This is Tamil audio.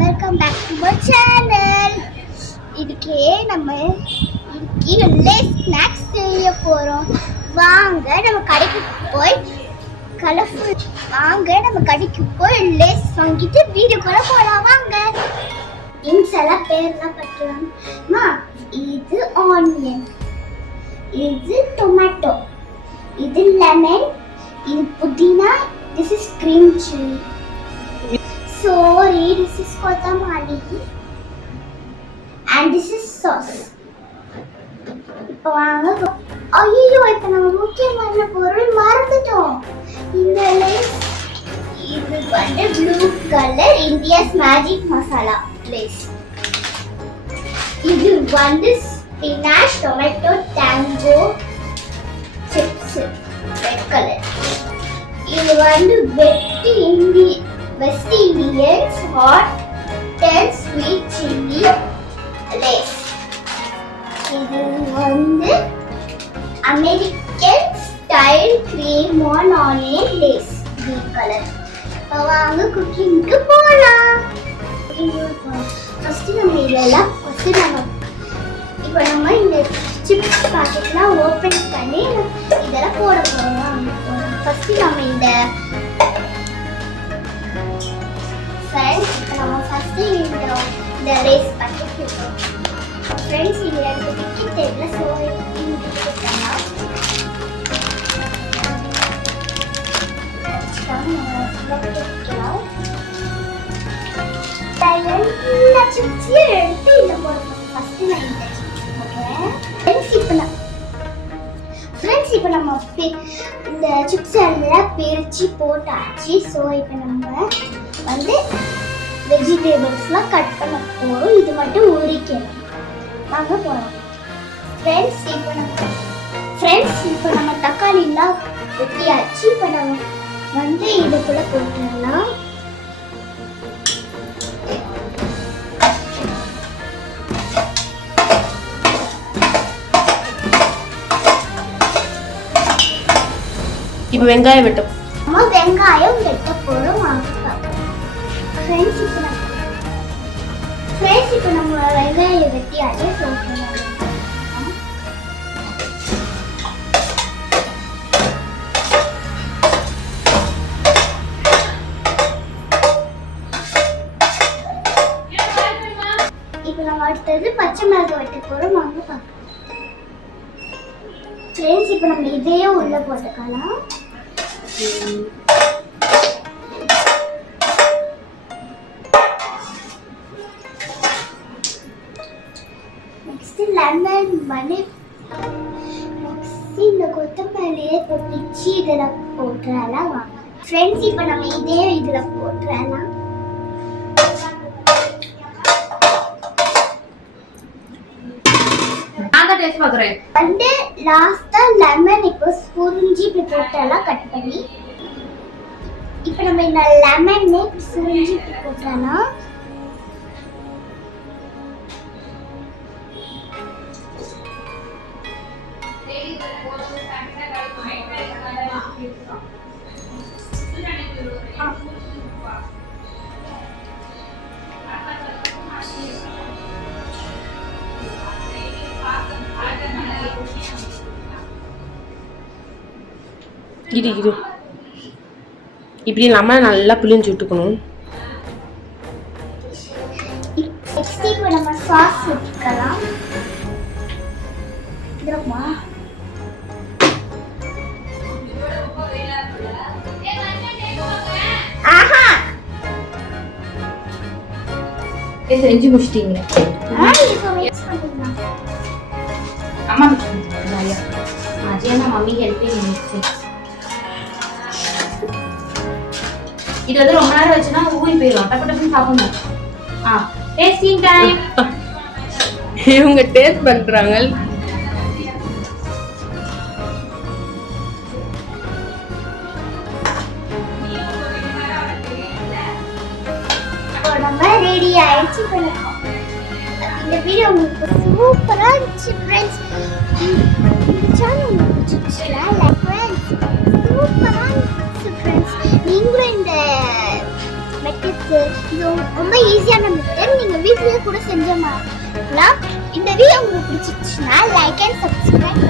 Welcome back to my channel. இதுக்கே நம்ம லேஸ் ஸ்நாக்ஸ் செய்ய போகிறோம். வாங்க நம்ம கடைக்கு போய் லேஸ் வாங்கிட்டு வீடியோக்குள்ள போகலாம். வாங்க திங்ஸ் எல்லாம் பேர்லாம் பார்க்கலாமா. இது ஆனியன், இது டொமேட்டோ, இது லெமன், இது புதினா, this is green chilli. Sorry, this is kotamari and this is sauce. இப்போ வாங்க. ஐயோ, இப்போ நம்ம முக்கியமான பொருள் மறந்துட்டோம். இந்த லேஸ் இது வந்து blue colour India's magic masala Lay's. இது வந்து spinach tomato tango chips red colour. இது வந்து West Indians hot 10 sweet chili lace. இது வந்து American style cream on onion lace green color. இப்போ வாங்க குக்கிங்க்கு போகலாம். ஃபர்ஸ்ட் நம்ம இதெல்லாம் இப்போ நம்ம இந்த சிப்ஸ் பாக்கெட்லாம் ஓப்பன் பண்ணி இதெல்லாம் போட போகிறோம். ஃபர்ஸ்ட் நம்ம இந்த फ्रेंड्स நம்ம ஃபர்ஸ்ட் இந்த லேஸ் பாக்கெட் எடுப்போம். फ्रेंड्स இது எனக்கு பிக்கி தெரியல, சோ இது எடுத்துக்கலாம். எல்லா சிப்ஸையும் எடுத்து இதில் போடுறோம். ஃபர்ஸ்ட் நான் இந்த சிப்ஸ் போடுறேன். ஃப்ரெண்ட்ஸ் இப்போ நம்ம இந்த சிப்ஸ் எல்லாம் பிரித்து போட்டாச்சு. ஸோ இப்போ நம்ம வந்து வெஜிடபிள்ஸ்லாம் கட் பண்ண போகிறோம். இது மட்டும் உரிக்கணும். வாங்க போகலாம். ஃப்ரெண்ட்ஸ் இப்போ நம்ம தக்காளிலாம் வெட்டியாச்சு. இப்போ நம்ம வந்து இதுக்குள்ளே போட்டுடலாம். இப்போ வெங்காயம் வெட்ட போகிறோம். ஃப்ரெண்ட்ஸ் இப்போ நம்ம வெங்காயம் வெட்டியாச்சு. இப்போ நம்ம அடுத்தது பச்சை மிளகாய் வெட்ட போகிறோம். வாங்க பார்க்கலாம். ஃப்ரெண்ட்ஸ் இப்போ நம்ம இதையே உள்ள போட்டுக்கலாம். லெமன் மணி இந்த கொத்தமல்லியை பொட்டிச்சு இதில் போட்டுறலாம். வாங்க ஃப்ரெண்ட்ஸ் இப்போ நம்ம இதே இதில் போட்டுறலாம். வந்து லாஸ்டா லெமன் இப்போ சுரிஞ்சி இப்படி போட்டெல்லாம் கட் பண்ணி இப்போ நம்ம இந்த லெமன் சுரிஞ்சி இப்படி போட்டலாம். இது இப்படி நம்ம நல்லா புளிஞ்சு விட்டுக்கணும். இப்போ நம்ம சாஸ் ஊற்றிக்கலாம். செஞ்சு முடிச்சிட்டீங்க. அம்மா மம்மி ஹெல்பிங். இது வந்து ரொம்ப நேரம் வச்சுன்னா ஊறி போயிடும். டப்பு டப்புன்னு சாப்பிடணும். Tasting time. இவங்க டேஸ்ட் பண்றாங்க. ரெடி ஆயிடுச்சு. இந்த வீடியோ உங்களுக்கு சூப்பரா இருந்துச்சு ஃப்ரெண்ட்ஸ். இந்த சேனல் உங்களுக்கு பிடிச்சிருச்சுல லைக் ஃப்ரெண்ட்ஸ். சூப்பரா இருந்துச்சு ஃப்ரெண்ட்ஸ். நீங்களும் இந்த டிப்ஸ். இது ரொம்ப ஈஸியான மெத்தட். நீங்க வீட்லயே கூட செஞ்ச மாதிரி. இந்த வீடியோ உங்களுக்கு பிடிச்சிருச்சுன்னா லைக் அண்ட் சப்ஸ்கிரைப்